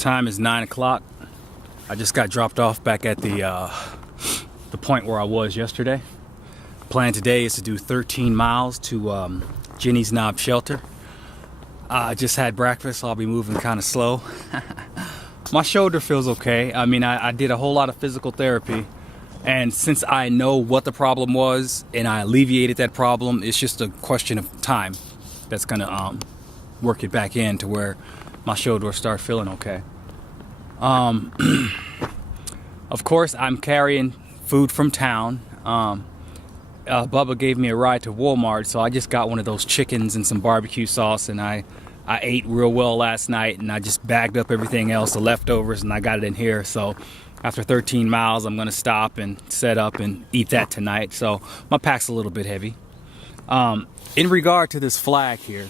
Time is 9 o'clock. I just got dropped off back at the point where I was yesterday. Plan today is to do 13 miles to Ginnys Shelter. I just had breakfast, so I'll be moving kind of slow. My shoulder feels okay. I mean, I did a whole lot of physical therapy, and since I know what the problem was and I alleviated that problem, it's just a question of time that's gonna work it back in to where my shoulder will start feeling okay. Of course, I'm carrying food from town. Bubba gave me a ride to Walmart, so I just got one of those chickens and some barbecue sauce, and I ate real well last night, and I just bagged up everything else, the leftovers, and I got it in here. So after 13 miles, I'm gonna stop and set up and eat that tonight. So my pack's a little bit heavy. In regard to this flag here,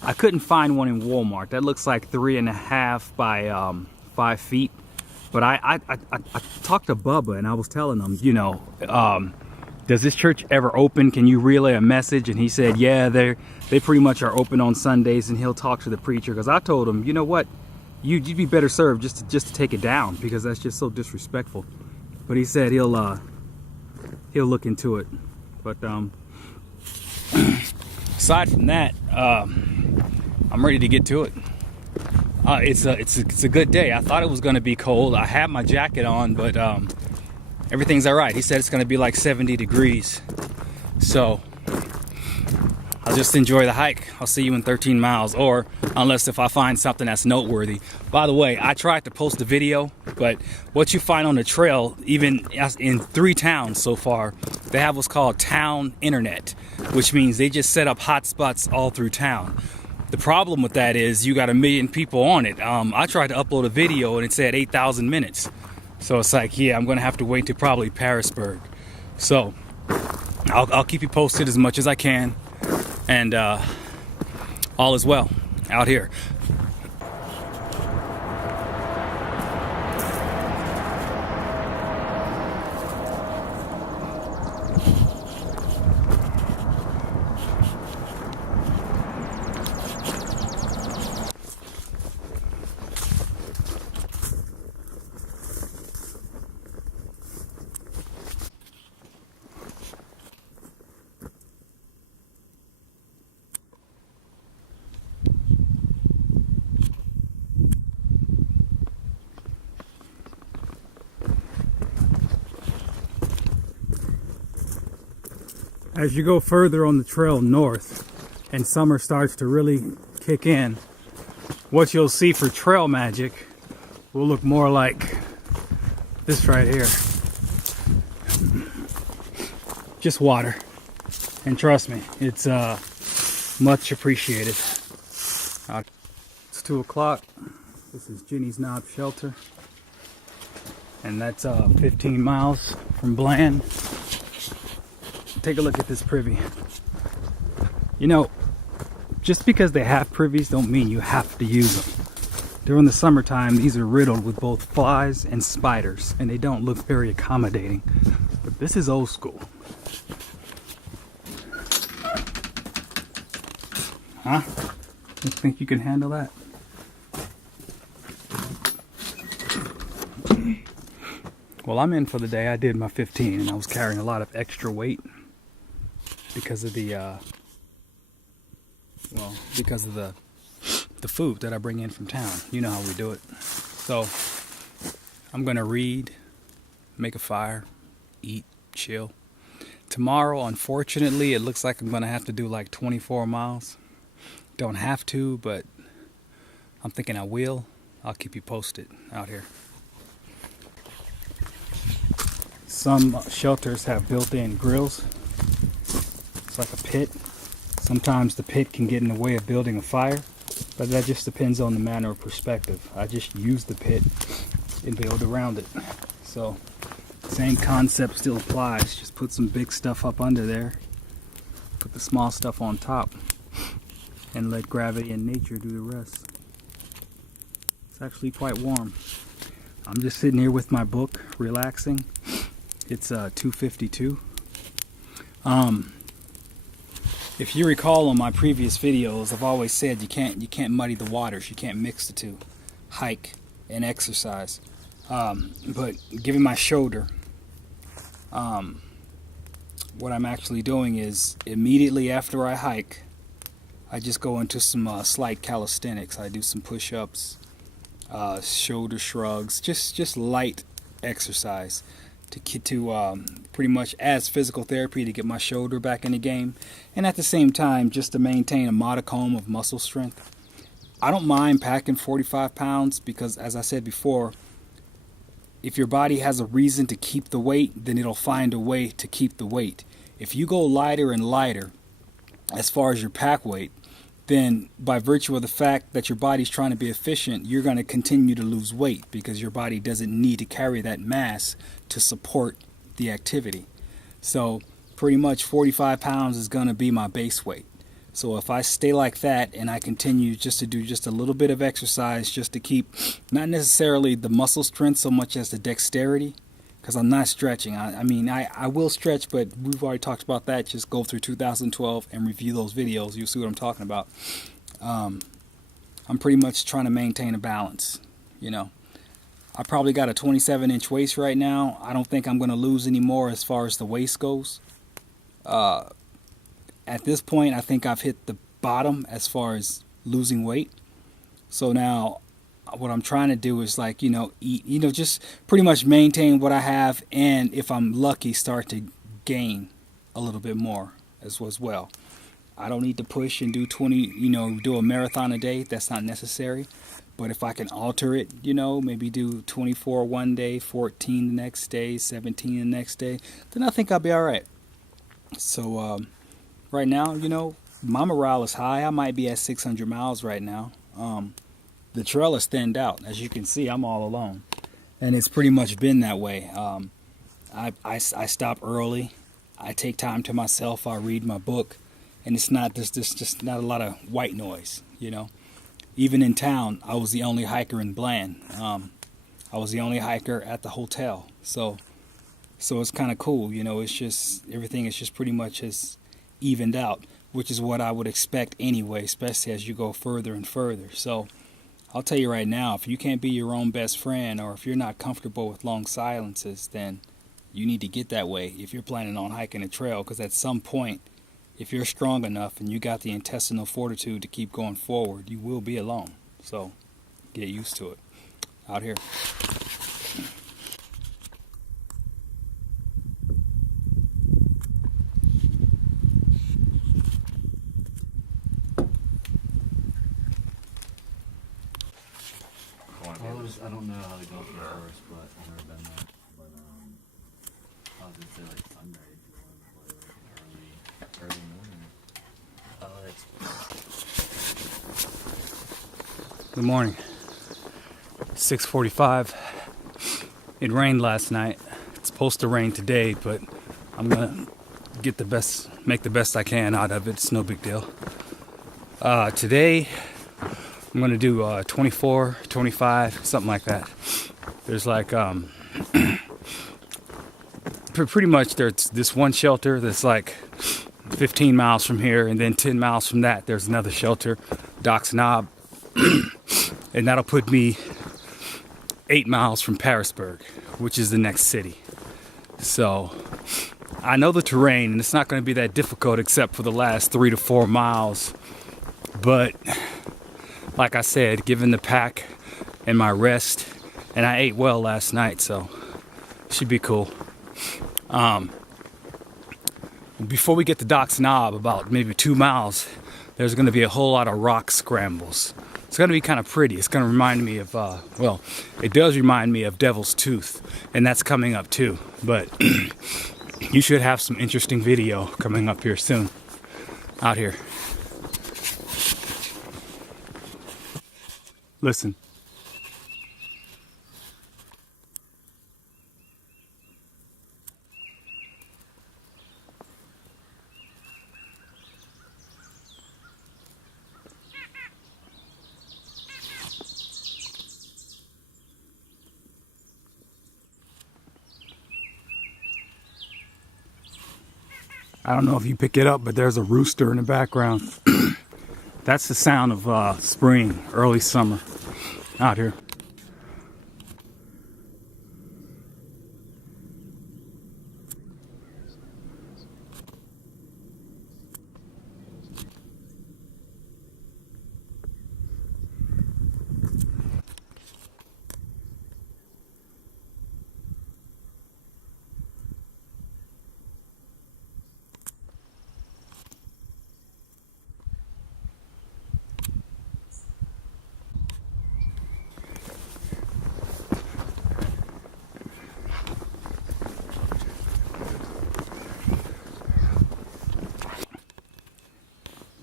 I couldn't find one in Walmart. That looks like 3.5 by 5 feet. But I talked to Bubba, and I was telling him, you know, does this church ever open? Can you relay a message? And he said, yeah, they pretty much are open on Sundays, and he'll talk to the preacher. Because I told him, you know what, you'd be better served just to take it down, because that's just so disrespectful. But he said he'll look into it. But aside from that, I'm ready to get to it. It's a good day. I thought it was going to be cold. I have my jacket on, but everything's all right. He said it's going to be like 70 degrees. So I'll just enjoy the hike. I'll see you in 13 miles, or unless if I find something that's noteworthy. By the way, I tried to post a video, but what you find on the trail, even in 3 towns so far, they have what's called town internet, which means they just set up hotspots all through town. The problem with that is you got 1 million people on it. I tried to upload a video and it said 8,000 minutes. So it's like, yeah, I'm gonna have to wait to probably Parisburg. So I'll keep you posted as much as I can, and all is well out here. As you go further on the trail north and summer starts to really kick in, what you'll see for trail magic will look more like this right here. Just water. And trust me, it's much appreciated. It's 2 o'clock. This is Ginnys Shelter. And that's 15 miles from Bland. Take a look at this privy. You know, just because they have privies don't mean you have to use them. During the summertime, these are riddled with both flies and spiders, and they don't look very accommodating. But this is old school. Huh? You think you can handle that? Well, I'm in for the day. I did my 15, and I was carrying a lot of extra weight because of the the food that I bring in from town. You know how we do it. So I'm gonna read, make a fire, eat, chill. Tomorrow, unfortunately, it looks like I'm gonna have to do like 24 miles. Don't have to, but I'm thinking I will. I'll keep you posted out here. Some shelters have built-in grills. It's like a pit. Sometimes the pit can get in the way of building a fire, but that just depends on the manner of perspective. I just use the pit and build around it. So, same concept still applies. Just put some big stuff up under there, put the small stuff on top, and let gravity and nature do the rest. It's actually quite warm. I'm just sitting here with my book, relaxing. It's 2:52. If you recall on my previous videos, I've always said you can't muddy the waters. You can't mix the two. Hike and exercise. But given my shoulder, what I'm actually doing is immediately after I hike, I just go into some slight calisthenics. I do some push-ups, shoulder shrugs, just light exercise to pretty much as physical therapy to get my shoulder back in the game, and at the same time just to maintain a modicum of muscle strength. I don't mind packing 45 pounds because, as I said before, if your body has a reason to keep the weight, then it'll find a way to keep the weight. If you go lighter and lighter as far as your pack weight, then by virtue of the fact that your body's trying to be efficient, you're going to continue to lose weight because your body doesn't need to carry that mass to support the activity. So pretty much 45 pounds is going to be my base weight. So if I stay like that and I continue just to do just a little bit of exercise just to keep not necessarily the muscle strength so much as the dexterity, because I'm not stretching. I will stretch, but we've already talked about that. Just go through 2012 and review those videos. You'll see what I'm talking about. I'm pretty much trying to maintain a balance, you know. I probably got a 27-inch waist right now. I don't think I'm going to lose any more as far as the waist goes. At this point, I think I've hit the bottom as far as losing weight. So now what I'm trying to do is eat, just pretty much maintain what I have. And if I'm lucky, start to gain a little bit more as well. I don't need to push and do do a marathon a day. That's not necessary. But if I can alter it, maybe do 24 one day, 14 the next day, 17 the next day, then I think I'll be all right. So, right now, my morale is high. I might be at 600 miles right now. The trail is thinned out. As you can see, I'm all alone. And it's pretty much been that way. I stop early. I take time to myself. I read my book. And it's not, there's just not a lot of white noise, Even in town, I was the only hiker in Bland. I was the only hiker at the hotel. So it's kind of cool, It's just, everything is just pretty much as evened out, which is what I would expect anyway, especially as you go further and further. So I'll tell you right now, if you can't be your own best friend, or if you're not comfortable with long silences, then you need to get that way if you're planning on hiking a trail, because at some point, if you're strong enough and you got the intestinal fortitude to keep going forward, you will be alone. So get used to it out here. I don't know how to go for the forest, but I've never been there. But I was gonna say like sunrise or early morning. Good morning. 6:45. It rained last night. It's supposed to rain today, but I'm gonna make the best I can out of it. It's no big deal. Today I'm gonna do 24, 25, something like that. There's pretty much there's this one shelter that's like 15 miles from here, and then 10 miles from that there's another shelter, Doc's Knob, and that'll put me 8 miles from Parisburg, which is the next city. So I know the terrain, and it's not going to be that difficult except for the last 3 to 4 miles, but like I said, given the pack and my rest, and I ate well last night, so it should be cool. Before we get to Doc's Knob, about maybe 2 miles, there's going to be a whole lot of rock scrambles. It's going to be kind of pretty. It's going to remind me of, it does remind me of Devil's Tooth, and that's coming up too. But you should have some interesting video coming up here soon, out here. Listen. I don't know if you pick it up, but there's a rooster in the background. That's the sound of spring, early summer out here.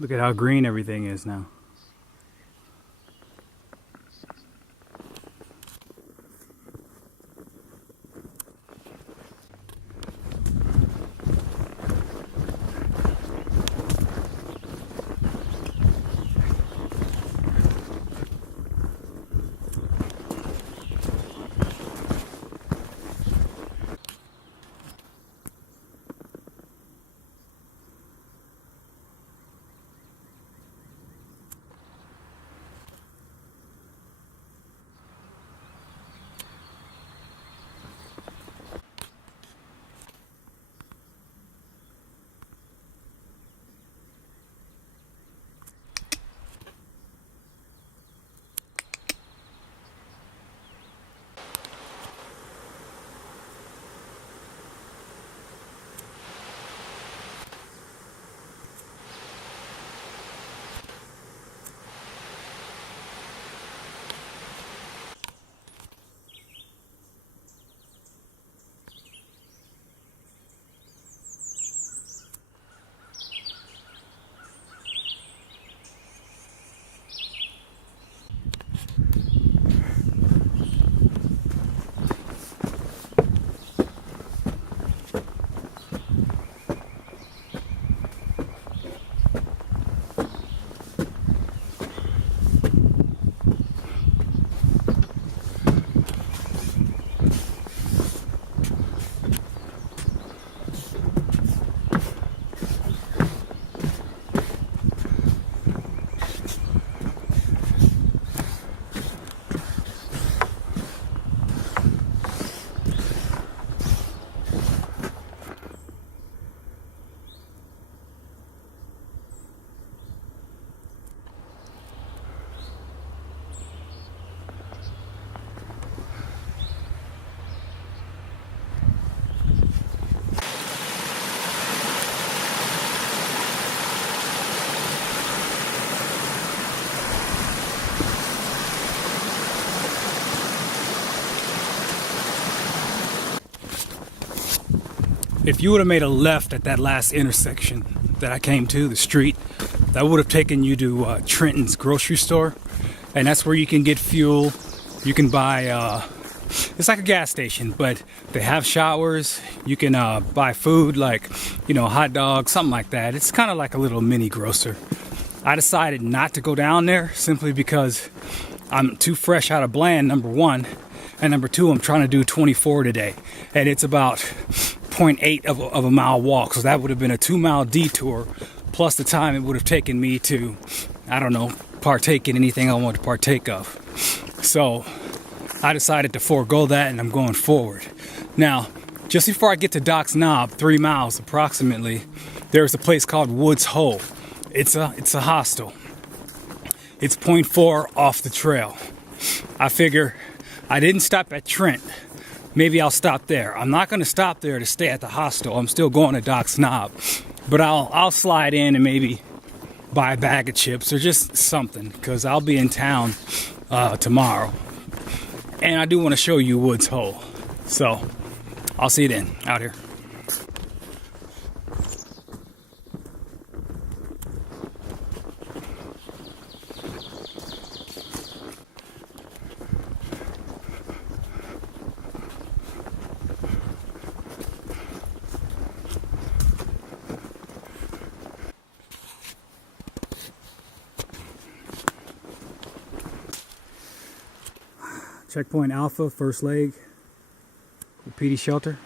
Look at how green everything is now. If you would have made a left at that last intersection that I came to, the street, that would have taken you to Trents Grocery Store. And that's where you can get fuel. You can buy, it's like a gas station, but they have showers. You can buy food like, you know, hot dogs, something like that. It's kind of like a little mini grocer. I decided not to go down there simply because I'm too fresh out of Bland, number one. And number two, I'm trying to do 24 today. And it's about 0.8 of a mile walk. So that would have been a 2-mile detour, plus the time it would have taken me to, I don't know, partake in anything I want to partake of. So I decided to forego that, and I'm going forward. Now, just before I get to Doc's Knob, 3 miles approximately, there's a place called Woods Hole. It's a hostel. It's 0.4 off the trail. I figure I didn't stop at Trent. Maybe I'll stop there. I'm not going to stop there to stay at the hostel. I'm still going to Doc's Knob. But I'll slide in and maybe buy a bag of chips or just something, because I'll be in town tomorrow. And I do want to show you Woods Hole. So I'll see you then, out here. Checkpoint Alpha, first leg, Graffiti Shelter.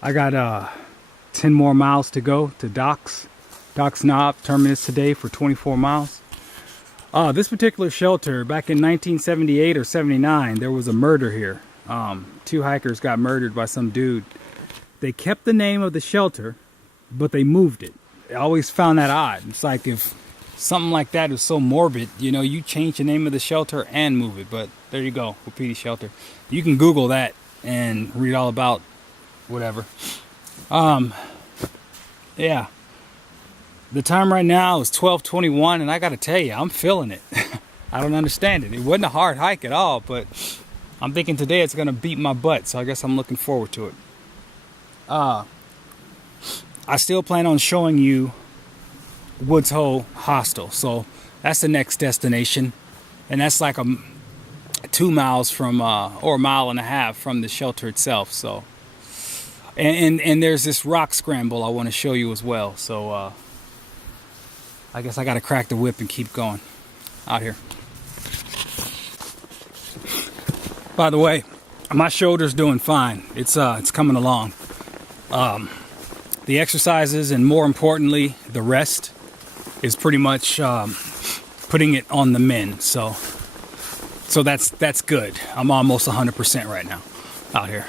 I got 10 more miles to go to Doc's Knob terminus today for 24 miles. This particular shelter, back in 1978 or 79, there was a murder here. 2 hikers got murdered by some dude. They kept the name of the shelter, but they moved it. I always found that odd. It's like if something like that is so morbid, you know, you change the name of the shelter and move it. But there you go, Graffiti Shelter. You can Google that and read all about whatever. Yeah. The time right now is 12:21, and I gotta tell you, I'm feeling it. I don't understand it. It wasn't a hard hike at all, but I'm thinking today it's gonna beat my butt, so I guess I'm looking forward to it. I still plan on showing you Woods Hole Hostel. So that's the next destination, and that's like 2 miles from or a mile and a half from the shelter itself. So and there's this rock scramble I want to show you as well. So I guess I got to crack the whip and keep going out here. By the way, my shoulder's doing fine. It's coming along. The exercises, and more importantly, the rest, is pretty much putting it on the mend. So that's good. I'm almost 100% right now out here.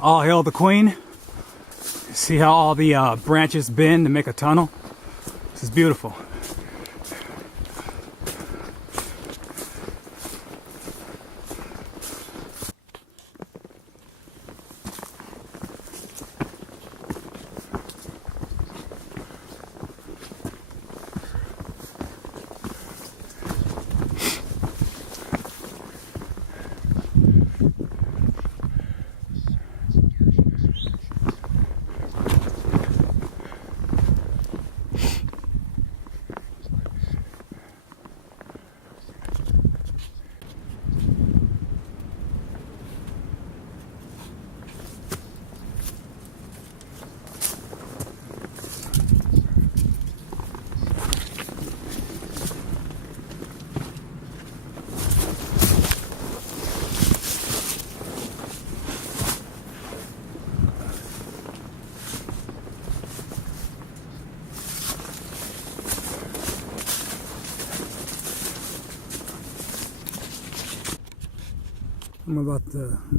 All hail the Queen. See how all the branches bend to make a tunnel? This is beautiful.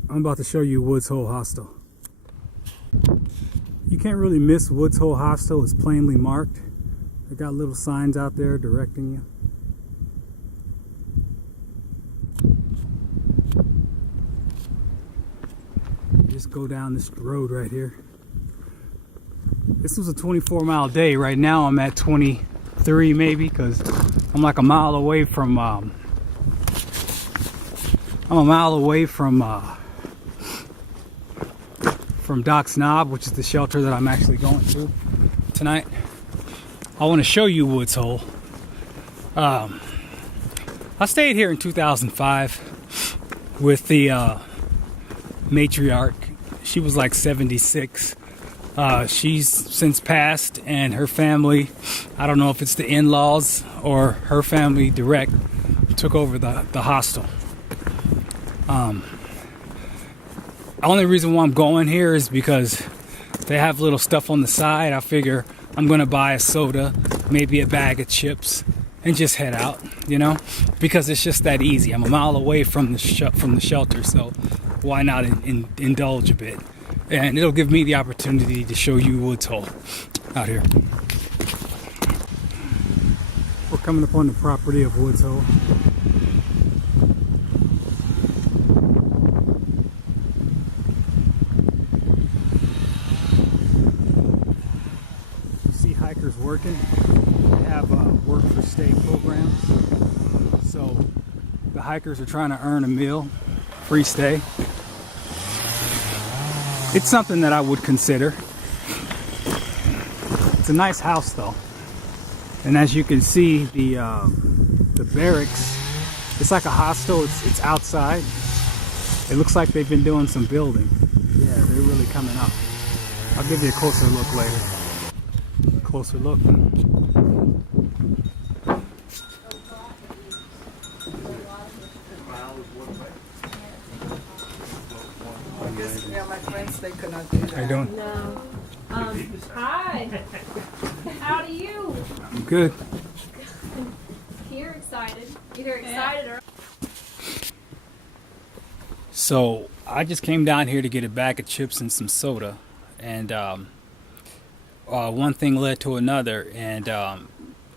I'm about to show you Woods Hole Hostel. You can't really miss Woods Hole Hostel. It's plainly marked. They got little signs out there directing you. Just go down this road right here. This was a 24-mile day. Right now I'm at 23 maybe, because I'm like a mile away from Doc's Knob, which is the shelter that I'm actually going to tonight. I want to show you Woods Hole. I stayed here in 2005 with the matriarch. She was like 76. She's since passed, and her family, I don't know if it's the in-laws or her family direct, took over the hostel. The only reason why I'm going here is because they have little stuff on the side. I figure I'm gonna buy a soda, maybe a bag of chips, and just head out, you know, because it's just that easy. I'm a mile away from the shelter, so why not indulge a bit? And it'll give me the opportunity to show you Woods Hole out here. We're coming upon the property of Woods Hole. Hikers working. They have work for stay programs, so the hikers are trying to earn a meal, free stay. It's something that I would consider. It's a nice house though, and as you can see, the barracks, it's like a hostel. It's outside. It looks like they've been doing some building. Yeah, they're really coming up. I'll give you a closer look later. Closer look. Yeah, my friends, they could not do that. How you doing? No. Hi. How do you? I'm good. You're excited. Either excited or... So I just came down here to get a bag of chips and some soda, and one thing led to another, and I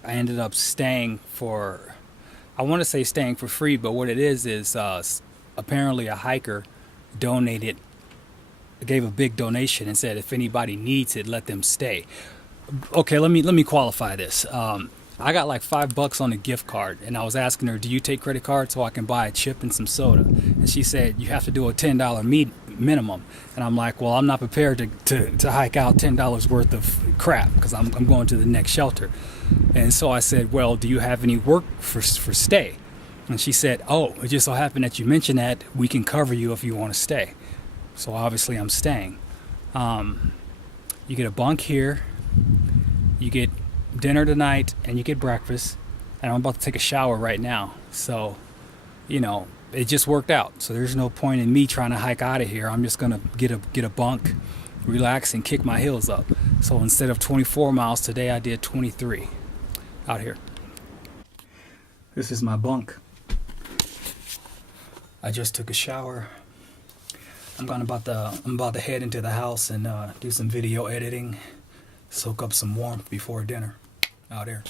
ended up staying for, I want to say staying for free, but what it is apparently a hiker gave a big donation and said if anybody needs it, let them stay. Okay, let me qualify this. I got like $5 on a gift card, and I was asking her, do you take credit cards so I can buy a chip and some soda? And she said you have to do a $10 minimum. And I'm like, well, I'm not prepared to hike out $10 worth of crap because I'm going to the next shelter. And so I said, well, do you have any work for stay? And she said, oh, it just so happened that you mentioned that we can cover you if you want to stay. So obviously I'm staying. You get a bunk here, you get dinner tonight, and you get breakfast. And I'm about to take a shower right now. So, you know, it just worked out. So there's no point in me trying to hike out of here. I'm just going to get a bunk, relax, and kick my heels up. So instead of 24 miles today, I did 23 out here. This is my bunk. I just took a shower. I'm about to head into the house and do some video editing, soak up some warmth before dinner out here.